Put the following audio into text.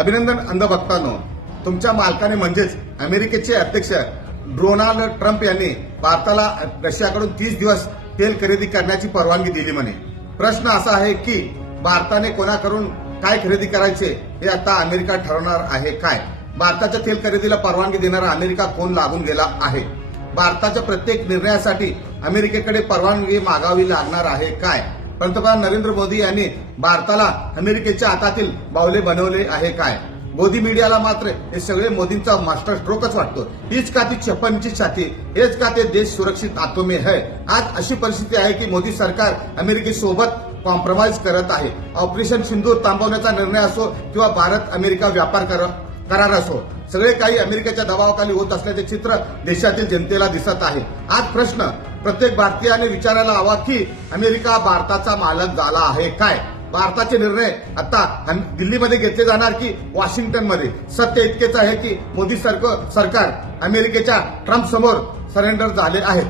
अभिनंदन अंधभक्तांनो, तुमच्या मालकाने म्हणजेच अमेरिकेचे अध्यक्ष डोनाल्ड ट्रम्प यांनी भारताला रशियाकडून 30 दिवस तेल खरेदी करण्याची परवानगी दिली म्हणे। प्रश्न असा आहे की भारताने कोणाकडून काय खरेदी करायचे हे आता अमेरिका ठरवणार आहे काय? भारताच्या तेल खरेदीला परवानगी देणारा अमेरिका कोण लागून गेला आहे? भारताच्या प्रत्येक निर्णयासाठी अमेरिकेकडे परवानगी मागावी लागणार आहे काय? पंतप्रधान नरेंद्र मोदी यांनी भारताला अमेरिकेच्या हातातील बावले बनवले आहे काय? मोदी मीडियाला मात्र हे सगळे मोदींचा मास्टर स्ट्रोकच वाटतो। हीच का ती छप्पनची छाती, हेच का ते देश सुरक्षित हाथों में है। आज अशी परिस्थिती आहे की मोदी सरकार अमेरिकेसोबत कॉम्प्रोमाइज करत आहे। ऑपरेशन सिंदूर थांबवण्याचा निर्णय असो किंवा भारत अमेरिका व्यापार करार असो, सगळे काही अमेरिकेच्या दबावाखाली होत असल्याचे चित्र देशातील जनतेला दिसत आहे। आज प्रश्न प्रत्येक भारतीयाने विचारायला हवा की अमेरिका भारताचा मालक झाला आहे काय? भारताचे निर्णय आता दिल्लीमध्ये घेतले जाणार की वॉशिंग्टनमध्ये? सत्य इतकेच आहे की मोदी सरकार अमेरिकेच्या ट्रम्प समोर सरेंडर झाले आहे।